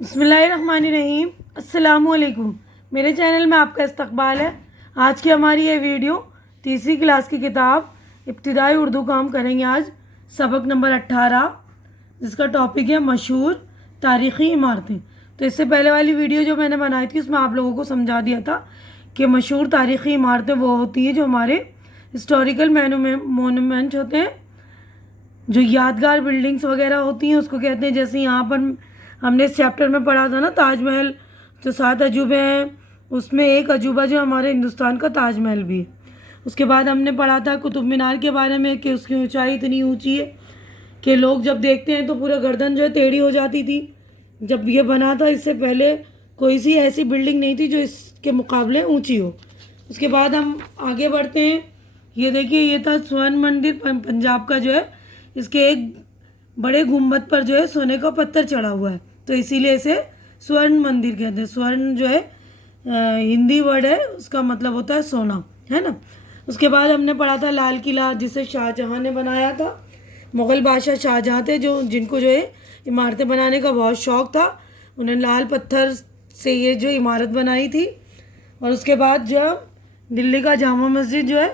बिस्मिल्लाहिर्रहमानिर्रहीम। अस्सलामुअलैकुम। मेरे चैनल में आपका इस्तकबाल है। आज की हमारी ये वीडियो तीसरी क्लास की किताब इब्तिदाई उर्दू का हम करेंगे आज सबक नंबर 18, जिसका टॉपिक है मशहूर तारीख़ी इमारतें। तो इससे पहले वाली वीडियो जो मैंने बनाई थी उसमें आप लोगों को समझा दिया था कि मशहूर तारीख़ी इमारतें वो होती हैं जो हमारे हिस्टोरिकल मोनूमेंट होते हैं, जो यादगार बिल्डिंग्स वगैरह होती हैं उसको कहते हैं। जैसे यहाँ पर हमने इस चैप्टर में पढ़ा था ना, ताजमहल जो 7 अजूबे हैं उसमें एक अजूबा जो हमारे हिंदुस्तान का ताजमहल भी है। उसके बाद हमने पढ़ा था कुतुब मीनार के बारे में कि उसकी ऊंचाई इतनी ऊंची है कि लोग जब देखते हैं तो पूरा गर्दन जो है टेढ़ी हो जाती थी। जब ये बना था इससे पहले कोई सी ऐसी बिल्डिंग नहीं थी जो इसके मुकाबले ऊंची हो। उसके बाद हम आगे बढ़ते हैं। ये देखिए, ये था स्वर्ण मंदिर पंजाब का जो है, इसके एक बड़े गुम्बद पर जो है सोने का पत्थर चढ़ा हुआ है, तो इसीलिए इसे स्वर्ण मंदिर कहते हैं। स्वर्ण जो है हिंदी वर्ड है, उसका मतलब होता है सोना, है ना। उसके बाद हमने पढ़ा था लाल किला, जिसे शाहजहां ने बनाया था। मुग़ल बादशाह शाहजहां थे जिनको जो है इमारतें बनाने का बहुत शौक़ था। उन्हें लाल पत्थर से ये जो इमारत बनाई थी। और उसके बाद जो दिल्ली का जामा मस्जिद जो है,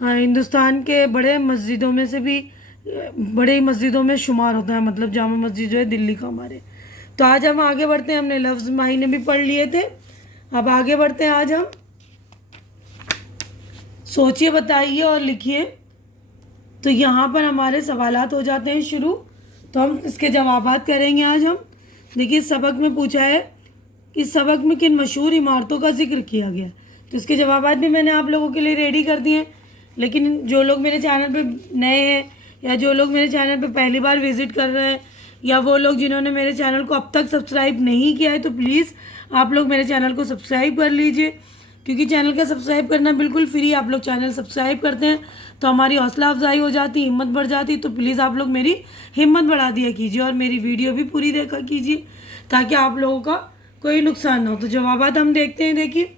हिंदुस्तान के बड़े मस्जिदों में से भी बड़ी मस्जिदों में शुमार होता है, मतलब जामा मस्जिद जो है दिल्ली का हमारे। तो आज हम आगे बढ़ते हैं। हमने लफ्ज़ मायने भी पढ़ लिए थे, अब आगे बढ़ते हैं। आज हम सोचिए, बताइए और लिखिए। तो यहाँ पर हमारे सवालात हो जाते हैं शुरू, तो हम इसके जवाबात करेंगे आज हम। देखिए, सबक में पूछा है कि सबक में किन मशहूर इमारतों का जिक्र किया गया, तो इसके जवाबात भी मैंने आप लोगों के लिए रेडी कर दिए हैं। लेकिन जो लोग मेरे चैनल पे नए हैं या जो लोग मेरे चैनल पे पहली बार विज़िट कर रहे हैं या वो लोग जिन्होंने मेरे चैनल को अब तक सब्सक्राइब नहीं किया है, तो प्लीज़ आप लोग मेरे चैनल को सब्सक्राइब कर लीजिए, क्योंकि चैनल का सब्सक्राइब करना बिल्कुल फ्री। आप लोग चैनल सब्सक्राइब करते हैं तो हमारी हौसला अफजाई हो जाती, हिम्मत बढ़ जाती। तो प्लीज़ आप लोग मेरी हिम्मत बढ़ा दिया कीजिए और मेरी वीडियो भी पूरी देखा कीजिए, ताकि आप लोगों का कोई नुकसान ना हो। तो जवाबात हम देखते हैं। देखिए,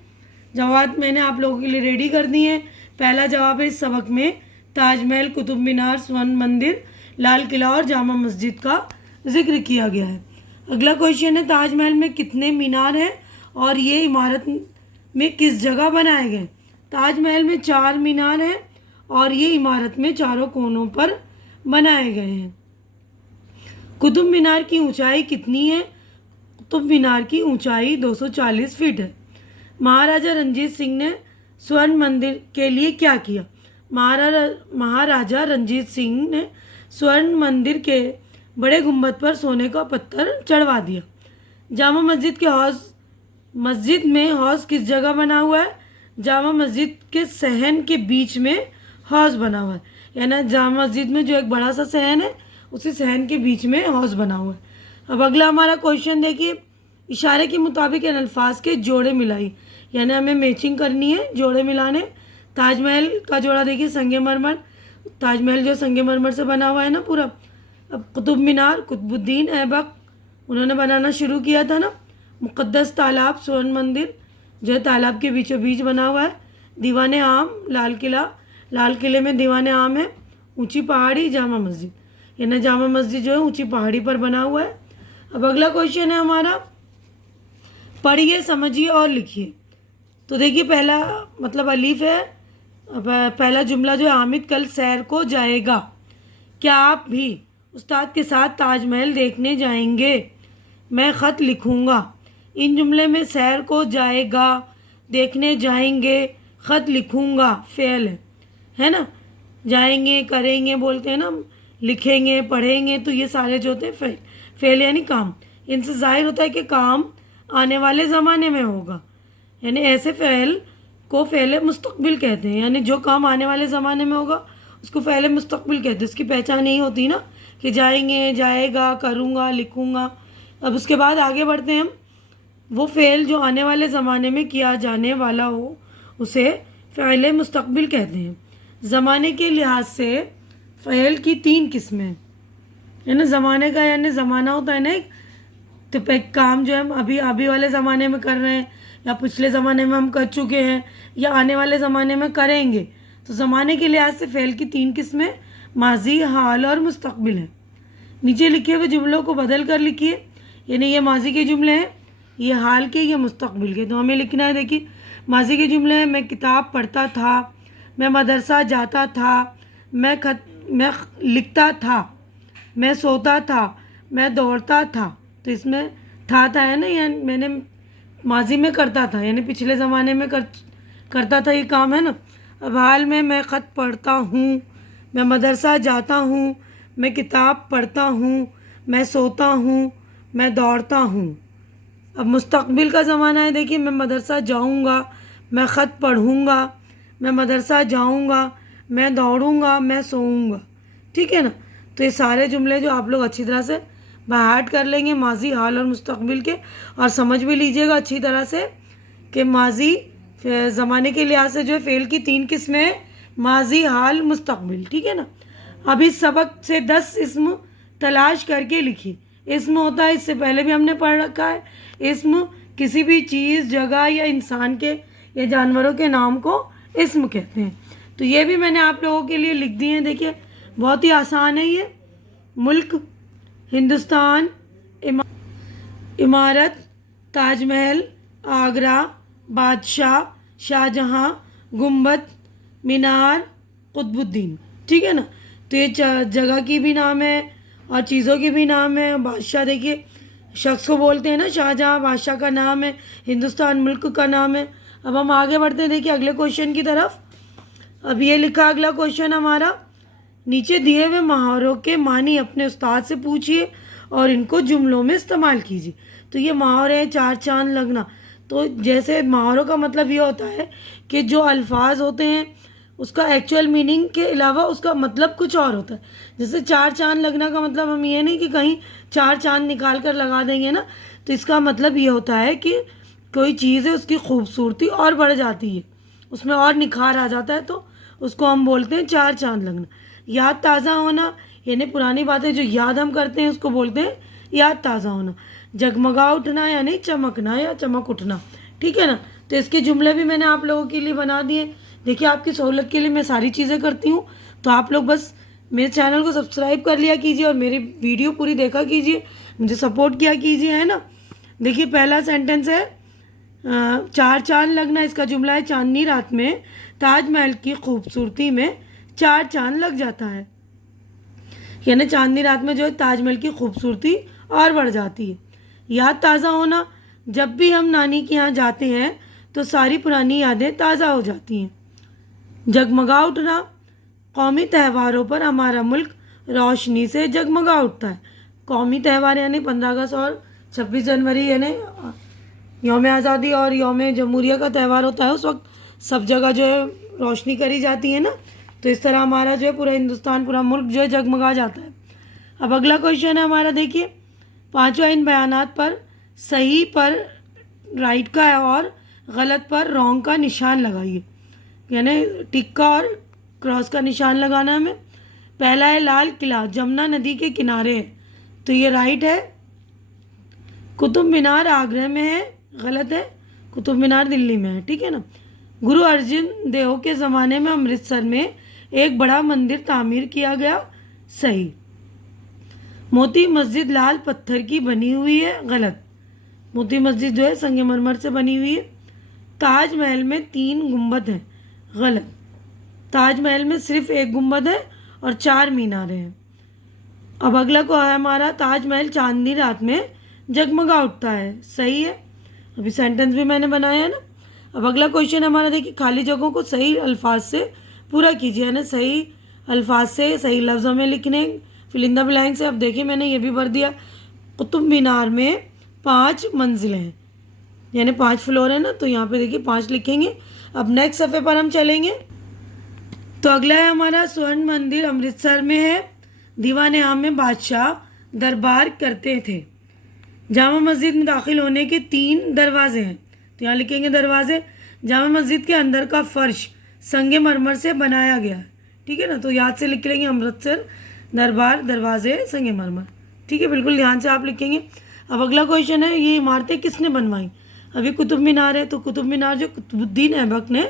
जवाब मैंने आप लोगों के लिए रेडी कर दिए हैं। पहला जवाब है, इस सबक में ताजमहल, कुतुब मीनार, स्वर्ण मंदिर, लाल किला और जामा मस्जिद का जिक्र किया गया है। अगला क्वेश्चन है, ताजमहल में कितने मीनार हैं और ये इमारत में किस जगह बनाए गए। ताजमहल में 4 मीनार हैं और ये इमारत में चारों कोनों पर बनाए गए हैं। कुतुब मीनार की ऊंचाई कितनी है। कुतुब मीनार की ऊंचाई 240 फीट है। महाराजा रंजीत सिंह ने स्वर्ण मंदिर के लिए क्या किया। महाराजा रंजीत सिंह ने स्वर्ण मंदिर के बड़े गुंबद पर सोने का पत्थर चढ़वा दिया। जामा मस्जिद में हौज किस जगह बना हुआ है। जामा मस्जिद के सहन के बीच में हौज बना हुआ है, यानी जामा मस्जिद में जो एक बड़ा सा सहन है, उसी सहन के बीच में हौज बना हुआ है। अब अगला हमारा क्वेश्चन देखिए, इशारे के मुताबिक इन अल्फाज के जोड़े मिलाई, यानी हमें मैचिंग करनी है, जोड़े मिलाने। ताजमहल का जोड़ा देखिए, संगमरमर। ताजमहल जो संगमरमर से बना हुआ है ना पूरा। अब कुतुब मीनार, कुतुबुद्दीन ऐबक उन्होंने बनाना शुरू किया था ना। मुक़द्दस तालाब, स्वर्ण मंदिर जो है तालाब के बीचों बीच बना हुआ है। दीवाने आम, लाल किला, लाल किले में दीवाने आम है। ऊंची पहाड़ी, जामा मस्जिद, यानी जामा मस्जिद जो है ऊंची पहाड़ी पर बना हुआ है। अब अगला क्वेश्चन है हमारा, पढ़िए, समझिए और लिखिए। तो देखिए, पहला मतलब अलीफ है। पहला जुमला जो है, हामिद कल सैर को जाएगा। क्या आप भी उस्ताद के साथ ताजमहल देखने जाएंगे। मैं ख़त लिखूँगा। इन जुमले में सैर को जाएगा, देखने जाएंगे, ख़त लिखूँगा फ़ेल है ना। जाएंगे, करेंगे बोलते हैं ना, लिखेंगे, पढ़ेंगे, तो ये सारे जो होते हैं फ़ेल यानी काम। इनसे ज़ाहिर होता है कि काम आने वाले ज़माने में होगा, यानी ऐसे फ़ेल को फ़ेल मुस्तक़बिल कहते हैं। यानी जो काम आने वाले ज़माने में होगा उसको फ़ेल मुस्तक़बिल कहते हैं। उसकी पहचान यही होती है ना कि जाएंगे, जाएगा, करूँगा, लिखूँगा। अब उसके बाद आगे बढ़ते हैं हम। वो फ़ेल जो आने वाले ज़माने में किया जाने वाला हो उसे फ़ेल मुस्तक़बिल कहते हैं। ज़माने के लिहाज से फ़ेल की 3 किस्में हैं, यानी ज़माने का यानी ज़माना होता है ना एक, तो एक काम जो हम अभी वाले ज़माने में कर रहे हैं या पिछले ज़माने में हम कर चुके हैं या आने वाले ज़माने में करेंगे। तो ज़माने के लिहाज से फ़ेल की 3 किस्में माजी, हाल और मुस्तक़बिल हैं। नीचे लिखे हुए जुमलों को बदल कर लिखिए। यानी ये माजी के जुमले हैं, ये हाल के, ये मुस्तकबिल के। तो हमें लिखना है, देखिए माजी के जुमले हैं, मैं किताब पढ़ता था, मैं मदरसा जाता था, मैं लिखता था, मैं सोता था, मैं दौड़ता था। तो इसमें था है ना, यानी मैंने माजी में करता था, यानी पिछले ज़माने में करता था ये काम है ना। अब हाल में मैं ख़त पढ़ता हूँ, मैं मदरसा जाता हूँ, मैं किताब पढ़ता हूँ, मैं सोता हूँ, मैं दौड़ता हूँ। अब मुस्तकबिल का ज़माना है, देखिए मैं मदरसा जाऊँगा, मैं ख़त पढ़ूँगा, मैं मदरसा जाऊँगा, मैं दौड़ूँगा, मैं सोऊँगा। ठीक है ना। तो ये सारे जुमले जो आप लोग अच्छी तरह से बाहर कर लेंगे, माजी, हाल और मुस्तकबिल के, और समझ भी लीजिएगा अच्छी तरह से कि माजी ज़माने के लिहाज से जो है फ़ेल की 3 किस्में हैं, माजी, हाल, मुस्तकबिल। ठीक है ना। अब इस सबक से 10 इस्म तलाश करके लिखिए। इस्म होता है, इससे पहले भी हमने पढ़ रखा है, इस्म किसी भी चीज़, जगह या इंसान के या जानवरों के नाम को इस्म कहते हैं। तो ये भी मैंने आप लोगों के लिए लिख दिए हैं। देखिए बहुत ही आसान है ये। मुल्क, हिंदुस्तान, इमारत, ताजमहल, आगरा, बादशाह, शाहजहाँ, गुम्बद, मीनार, कुतुबुद्दीन। ठीक है ना। तो ये जगह की भी नाम है और चीज़ों की भी नाम है। बादशाह देखिए शख्स को बोलते हैं ना, शाहजहाँ बादशाह का नाम है, हिंदुस्तान मुल्क का नाम है। अब हम आगे बढ़ते हैं, देखिए अगले क्वेश्चन की तरफ। अब ये लिखा अगला क्वेश्चन हमारा, नीचे दिए हुए मुहावरों के मानी अपने उस्ताद से पूछिए और इनको जुमलों में इस्तेमाल कीजिए। तो ये मुहावरे हैं, चार चांद लगना। तो जैसे मुहावरों का मतलब ये होता है कि जो अल्फाज होते हैं उसका एक्चुअल मीनिंग के अलावा उसका मतलब कुछ और होता है। जैसे चार चांद लगना का मतलब हम ये नहीं कि कहीं चार चांद निकाल कर लगा देंगे ना, तो इसका मतलब ये होता है कि कोई चीज़ है उसकी खूबसूरती और बढ़ जाती है, उसमें और निखार आ जाता है, तो उसको हम बोलते हैं चार चांद लगना। याद ताज़ा होना, यानी पुरानी बातें जो याद हम करते हैं उसको बोलते हैं याद ताज़ा होना। जगमगा उठना यानी चमकना या चमक उठना। ठीक है ना। तो इसके जुमले भी मैंने आप लोगों के लिए बना दिए। देखिए आपकी सहूलत के लिए मैं सारी चीज़ें करती हूँ, तो आप लोग बस मेरे चैनल को सब्सक्राइब कर लिया कीजिए और मेरी वीडियो पूरी देखा कीजिए, मुझे सपोर्ट किया कीजिए, है ना। देखिए पहला सेंटेंस है चार चांद लगना। इसका जुमला है, चांदनी रात में ताजमहल की खूबसूरती में चार चांद लग जाता है। यानी चांदनी रात में जो है ताजमहल की खूबसूरती और बढ़ जाती है। याद ताज़ा होना, जब भी हम नानी के यहाँ जाते हैं तो सारी पुरानी यादें ताज़ा हो जाती हैं। जगमगा उठना, कौमी त्योहारों पर हमारा मुल्क रोशनी से जगमगा उठता है। कौमी त्यौहार यानी 15 अगस्त और 26 जनवरी, यानी यौम आज़ादी और यौम जमहूरिया का त्यौहार होता है। उस वक्त सब जगह जो है रोशनी करी जाती है ना, तो इस तरह हमारा जो है पूरा हिंदुस्तान, पूरा मुल्क जो है जगमगा जाता है। अब अगला क्वेश्चन है हमारा, देखिए पांचवा इन बयानात पर सही पर राइट का है और गलत पर रॉन्ग का निशान लगाइए। यानी टिक का और क्रॉस का निशान लगाना है हमें। पहला है लाल किला जमुना नदी के किनारे है, तो ये राइट है। कुतुब मीनार आगरा में है, गलत है, कुतुब मीनार दिल्ली में है। ठीक है ना। गुरु अर्जन देव के ज़माने में अमृतसर में एक बड़ा मंदिर तामीर किया गया, सही। मोती मस्जिद लाल पत्थर की बनी हुई है, गलत। मोती मस्जिद जो है संगमरमर से बनी हुई है। ताजमहल में 3 गुंबद हैं, गलत। ताजमहल में सिर्फ एक गुंबद है और 4 मीनारें हैं। अब अगला को है हमारा, ताजमहल चांदनी रात में जगमगा उठता है, सही है। अभी सेंटेंस भी मैंने बनाया है ना। अब अगला क्वेश्चन हमारा, देखिए खाली जगहों को सही अल्फाज से पूरा कीजिए, है ना। सही अल्फाज से सही लफ्ज़ों में लिखने, फिल इन द ब्लैंक्स है। अब देखिए मैंने ये भी भर दिया, कुतुब मीनार में 5 मंजिलें हैं, यानी 5 फ्लोर है ना, तो यहाँ पे देखिए 5 लिखेंगे। अब नेक्स्ट सफ़े पर हम चलेंगे, तो अगला है हमारा, स्वर्ण मंदिर अमृतसर में है। दीवान आम में बादशाह दरबार करते थे। जामा मस्जिद में दाखिल होने के 3 दरवाजे हैं, तो यहाँ लिखेंगे दरवाजे। जामा मस्जिद के अंदर का फर्श संगमरमर से बनाया गया है। ठीक है ना। तो याद से लिख लेंगे, अमृतसर दरबार दरवाजे संगमरमर। ठीक है, बिल्कुल ध्यान से आप लिखेंगे। अब अगला क्वेश्चन है, ये इमारतें किसने बनवाई। अभी कुतुब मीनार है, तो कुतुब मीनार जो कुतुबुद्दीन ऐबक ने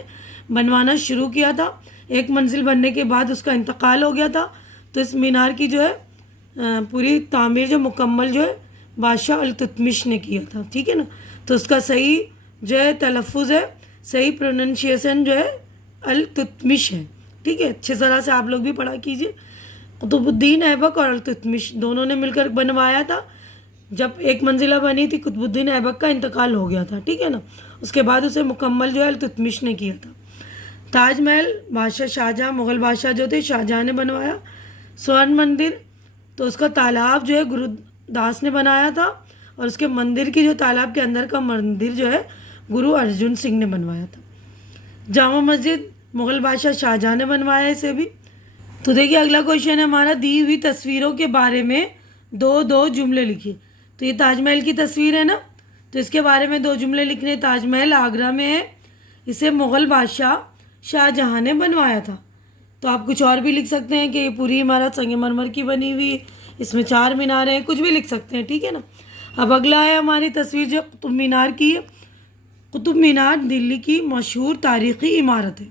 बनवाना शुरू किया था। एक मंजिल बनने के बाद उसका इंतकाल हो गया था, तो इस मीनार की जो है पूरी तामीर जो मुकम्मल जो है बादशाह अल्तुतमिश ने किया था, ठीक है ना। तो उसका सही जो है तलफ़ुज़ है, सही प्रोनंशिएशन जो है अल्तुतमिश है, ठीक है। अच्छे तरह से आप लोग भी पढ़ा कीजिए। कुतुबुद्दीन ऐबक और अल्तुतमिश दोनों ने मिलकर बनवाया था। जब एक मंजिला बनी थी, कुतुबुद्दीन ऐबक का इंतकाल हो गया था, ठीक है ना। उसके बाद उसे मुकम्मल जो है अल्तुतमिश ने किया था। ताजमहल बादशाह शाहजहाँ, मुग़ल बादशाह जो थे शाहजहाँ ने बनवाया। स्वर्ण मंदिर तो उसका तालाब जो है गुरुदास ने बनाया था, और उसके मंदिर की जो तालाब के अंदर का मंदिर जो है गुरु अर्जुन सिंह ने बनवाया था। जामा मस्जिद मुग़ल बादशाह शाहजहाँ ने बनवाया इसे भी। तो देखिए अगला क्वेश्चन है हमारा, दी हुई तस्वीरों के बारे में दो जुमले लिखिए। तो ये ताजमहल की तस्वीर है ना, तो इसके बारे में 2 जुमले लिखने। ताजमहल आगरा में है, इसे मुग़ल बादशाह शाहजहाँ ने बनवाया था। तो आप कुछ और भी लिख सकते हैं कि ये पूरी इमारत संगमरमर की बनी हुई, इसमें 4 मीनारें हैं, कुछ भी लिख सकते हैं, ठीक है ना। अब अगला है हमारी तस्वीर जो कुतुब मीनार की है। कुतुब मीनार दिल्ली की मशहूर तारीख़ी इमारत है।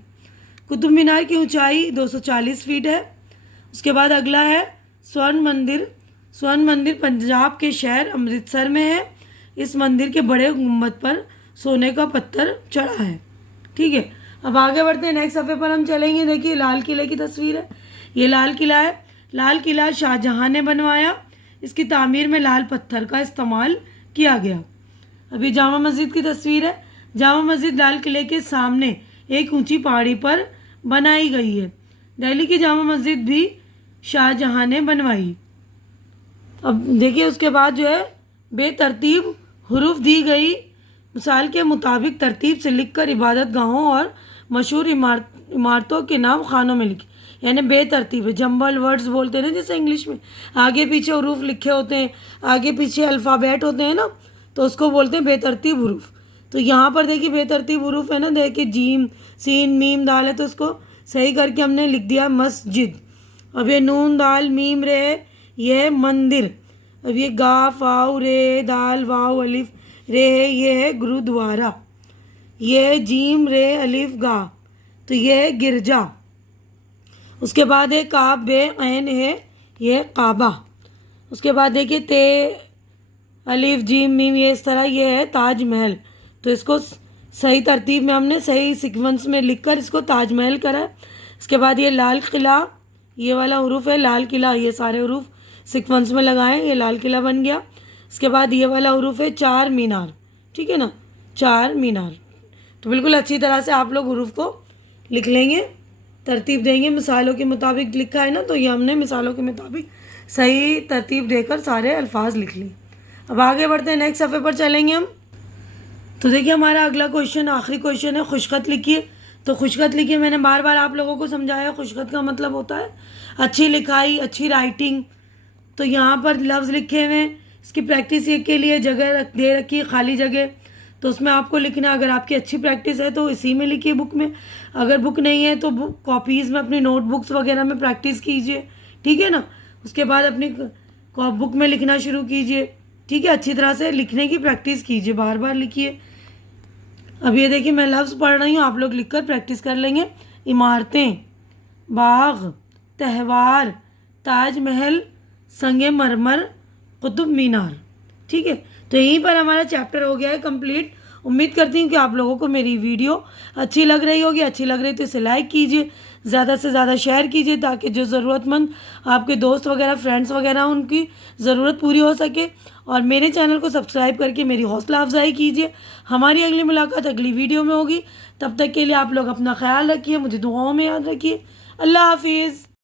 कुतुब मीनार की ऊंचाई 240 फीट है। उसके बाद अगला है स्वर्ण मंदिर। स्वर्ण मंदिर पंजाब के शहर अमृतसर में है। इस मंदिर के बड़े गुंबद पर सोने का पत्थर चढ़ा है, ठीक है। अब आगे बढ़ते हैं, नेक्स्ट सफ़े पर हम चलेंगे। देखिए लाल किले की तस्वीर है, ये लाल किला है। लाल किला शाहजहाँ ने बनवाया। इसकी तामीर में लाल पत्थर का इस्तेमाल किया गया। अभी जामा मस्जिद की तस्वीर है। जामा मस्जिद लाल किले के सामने एक ऊंची पहाड़ी पर बनाई गई है। दिल्ली की जामा मस्जिद भी शाहजहाँ ने बनवाई। अब देखिए उसके बाद जो है बेतरतीब हरूफ दी गई मिसाल के मुताबिक तरतीब से लिखकर इबादत गाहों और मशहूर इमारतों के नाम खानों में लिखे, यानी बेतरतीब है। जंबल वर्ड्स बोलते हैं ना जैसे इंग्लिश में, आगे पीछे हरूफ लिखे होते हैं, आगे पीछे अल्फ़ाबेट होते हैं ना, तो उसको बोलते हैं बेतरतीब हरूफ। तो यहाँ पर देखिए बेतरतीब हरूफ है ना, देखिए जीम सीन मीम दाल है, तो उसको सही करके हमने लिख दिया मस्जिद। अब ये नून दाल मीम रे ये है मंदिर। अब ये गा फाव रे दाल वाव अलिफ रे है, ये है गुरुद्वारा। ये है जीम रे अलिफ गा, तो ये है गिरजा। उसके बाद है काब बे ऐन है, ये है काबा। उसके बाद देखिए ते अलिफ जीम मीम, ये इस तरह ये है ताजमहल। तो इसको सही तरतीब में हमने सही सीक्वेंस में लिखकर इसको ताजमहल करा है। इसके बाद ये लाल किला, ये वाला हरूफ है लाल किला, ये सारे हरूफ सीक्वेंस में लगाएं, ये लाल किला बन गया। इसके बाद ये वाला हरूफ है 4 मीनार, ठीक है ना, 4 मीनार। तो बिल्कुल अच्छी तरह से आप लोग हरूफ को लिख लेंगे, तरतीब देंगे, मिसालों के मुताबिक लिखा है ना, तो ये हमने मिसालों के मुताबिक सही तरतीब देकर सारे अल्फाज लिख लिए। अब आगे बढ़ते हैं, नेक्स्ट सफ़े पर चलेंगे हम। तो देखिए हमारा अगला क्वेश्चन आखिरी क्वेश्चन है, खुशखत लिखिए। तो खुशखत लिखिए, मैंने बार बार आप लोगों को समझाया खुशखत का मतलब होता है अच्छी लिखाई, अच्छी राइटिंग। तो यहाँ पर लफ्ज़ लिखे हुए हैं, इसकी प्रैक्टिस के लिए जगह दे रखी है, खाली जगह, तो उसमें आपको लिखना। अगर आपकी अच्छी प्रैक्टिस है तो इसी में लिखिए बुक में, अगर बुक नहीं है तो बुक कॉपीज़ में अपनी नोटबुक्स वगैरह में प्रैक्टिस कीजिए, ठीक है ना। उसके बाद अपनी बुक में लिखना शुरू कीजिए, ठीक है। अच्छी तरह से लिखने की प्रैक्टिस कीजिए, बार बार लिखिए। अब ये देखिए मैं लफ्ज़ पढ़ रही हूँ, आप लोग लिखकर प्रैक्टिस कर लेंगे। इमारतें, बाग, त्यौहार, ताजमहल, संगे मरमर, कुतुब मीनार, ठीक है। तो यहीं पर हमारा चैप्टर हो गया है कंप्लीट। उम्मीद करती हूँ कि आप लोगों को मेरी वीडियो अच्छी लग रही होगी। अच्छी लग रही तो इसे लाइक कीजिए, ज़्यादा से ज़्यादा शेयर कीजिए, ताकि जो ज़रूरतमंद आपके दोस्त वगैरह फ्रेंड्स वगैरह उनकी ज़रूरत पूरी हो सके। और मेरे चैनल को सब्सक्राइब करके मेरी हौसला अफजाई कीजिए। हमारी अगली मुलाकात अगली वीडियो में होगी। तब तक के लिए आप लोग अपना ख्याल रखिए, मुझे दुआओं में याद रखिए। अल्लाह हाफिज़।